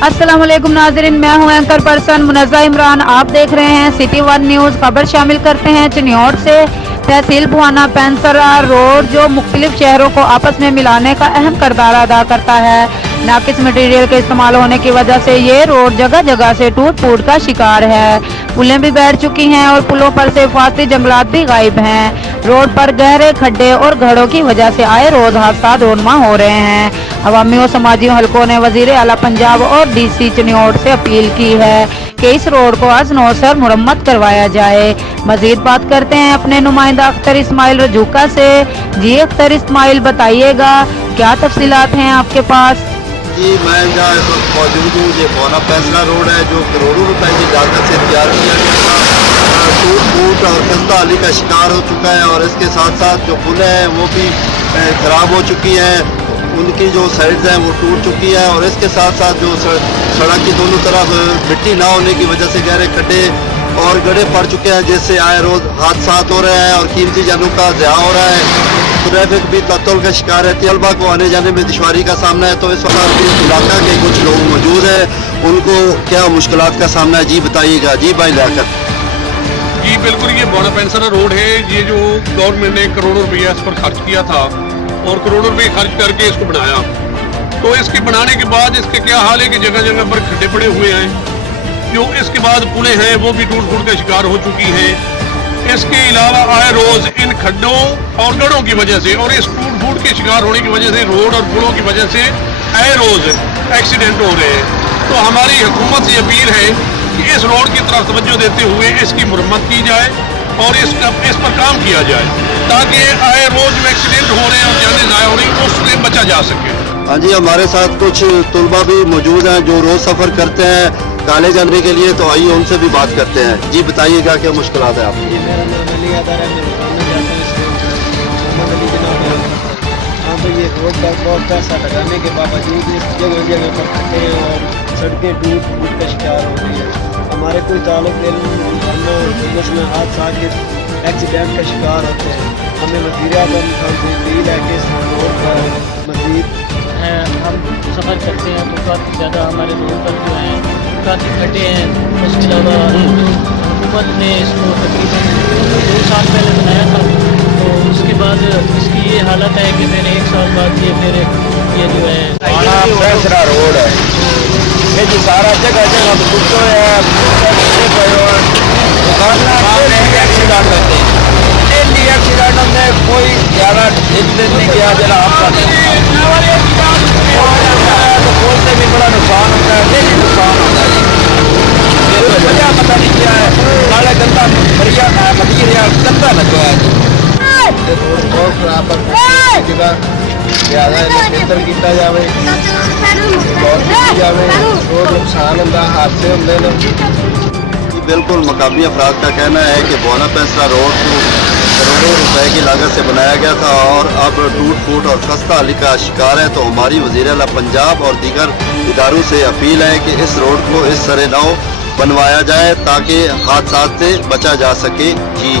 अस्सलाम वालेकुम नाज़रीन, मैं हूं एंकर पर्सन मुनज़्ज़ा इमरान। आप देख रहे हैं सिटी वन न्यूज़। खबर शामिल करते हैं चिन्योट से। तहसील भुआना पेंसरा रोड जो मुख्तलिफ शहरों को आपस में मिलाने का अहम किरदार अदा करता है। नाकिस मटीरियल के इस्तेमाल होने की वजह से ये रोड जगह जगह से टूट फूट का शिकार है। पुलें भी बैठ चुकी हैं और पुलों पर से फासली जंगलात भी गायब हैं। रोड पर गहरे खड्डे और घड़ों की वजह से आए रोज हादसा रोनमा हो रहे हैं। अवामी और समाजी हलकों ने वजीर आला पंजाब और डीसी चिन्योट से अपील की है कि इस रोड को आज नौसर मुरम्मत करवाया जाए। मजीद बात करते हैं अपने नुमाइंदा अख्तर इस्माइल रजूका से। जी अख्तर इस्माइल, बताइएगा क्या तफसीलात हैं आपके पास? जी, मैं जहाँ इस वक्त मौजूद हूँ, ये भुआना पेंसरा रोड है जो करोड़ों रुपए की लागत से तैयार किया गया था। टूट फूट और खस्ता हाली का शिकार हो चुका है और इसके साथ साथ जो पुलें हैं वो भी ख़राब हो चुकी हैं। उनकी जो साइड्स हैं वो टूट चुकी है और इसके साथ साथ जो सड़क की दोनों तरफ मिट्टी ना होने की वजह से गहरे खड्डे और गड्ढे पड़ चुके हैं, जिससे आए रोज हादसा हो रहे हैं और कीमती जानों का ज़िया हो रहा है। ट्रैफिक भी तत्तल का शिकार है। तलबा को आने जाने में दुश्वारी का सामना है। तो इस वक्त इस इलाका के कुछ लोग मौजूद हैं, उनको क्या मुश्किलात का सामना है, जी बताइएगा। जी भाई लियाकत। जी बिल्कुल, ये भुआना पेंसरा रोड है। ये जो गवर्नमेंट ने करोड़ों रुपया इस पर खर्च किया था और करोड़ों रुपये खर्च करके इसको बनाया, तो इसके बनाने के बाद इसके क्या हाल है कि जगह जगह पर खड्डे पड़े हुए हैं। जो इसके बाद पुलें हैं वो भी टूट फूट का शिकार हो चुकी हैं। इसके अलावा आए रोज इन खड्डों और गढ़ों की वजह से और इस टूट फूट के शिकार होने की वजह से रोड और पुलों की वजह से आए रोज एक्सीडेंट हो रहे हैं। तो हमारी हुकूमत से अपील है कि इस रोड की तरफ तवज्जो देते हुए इसकी मुरम्मत की जाए और इस पर काम किया जाए ताकि आए रोज जो एक्सीडेंट हो रहे हैं और जाने ज़ाया हो रही है उससे बचा जा सके। हाँ जी, हमारे साथ कुछ तलबा भी मौजूद हैं जो रोज़ सफ़र करते हैं कॉलेज जाने के लिए, तो आइए उनसे भी बात करते हैं। जी बताइएगा क्या मुश्किलात है आपकी? जी, मेरा नाम अली अदर है, मैं रोजाना जाता हूँ इस रोड पर। मोहम्मद अली जनाब है। हाँ, तो ये रोड पर बहुत पैसा लगाने के बावजूद इस जगह जगह पर खड्डे हैं और सड़कें टूट फूट का शिकार हो रही है। हमारे कोई ताल्लुक इसमें हादसा के एक्सीडेंट का शिकार होते हैं। हमें वज़ीर आज़म साहब से अपील है कि इस रोड पर मज़ीद हम सफ़र करते हैं तो काफ़ी ज़्यादा हमारे रोड पर जो हैं काफ़ी खड्डे हैं। उसके अलावा हुकूमत ने इसको तकरीबन 2 साल पहले बनाया था, तो उसके बाद इसकी ये हालत है कि मैंने 1 साल बाद ये जो है पेंसरा रोड है, ये जो सारा जगह जगह कुत्तों है एक्सीडेंट होते हैं। डेली एक्सीडेंट में कोई ज़्यादा दिन नहीं किया जरा आपका तो बोलते भी बड़ा नुकसान होता है, डेली नुकसान होता है। वजह पता नहीं क्या है, साढ़े गंदा बढ़िया मटीरियल गंदा लगा है। रोड बहुत खराब है, जगह ज़्यादा बेहतर किया जाए, बहुत जाए, रोड नुकसान होता, हादसे होंगे ने। बिल्कुल, मकामी अफराद का कहना है कि भुआना पेंसरा रोड को करोड़ों रुपए की लागत से बनाया गया था और अब टूट फूट और खस्ता हाली का शिकार है। तो हमारी वज़ीर आला पंजाब और दीगर इदारों से अपील है कि इस रोड को इस सरे नौ बनवाया जाए ताकि हादसा से बचा जा सके। जी।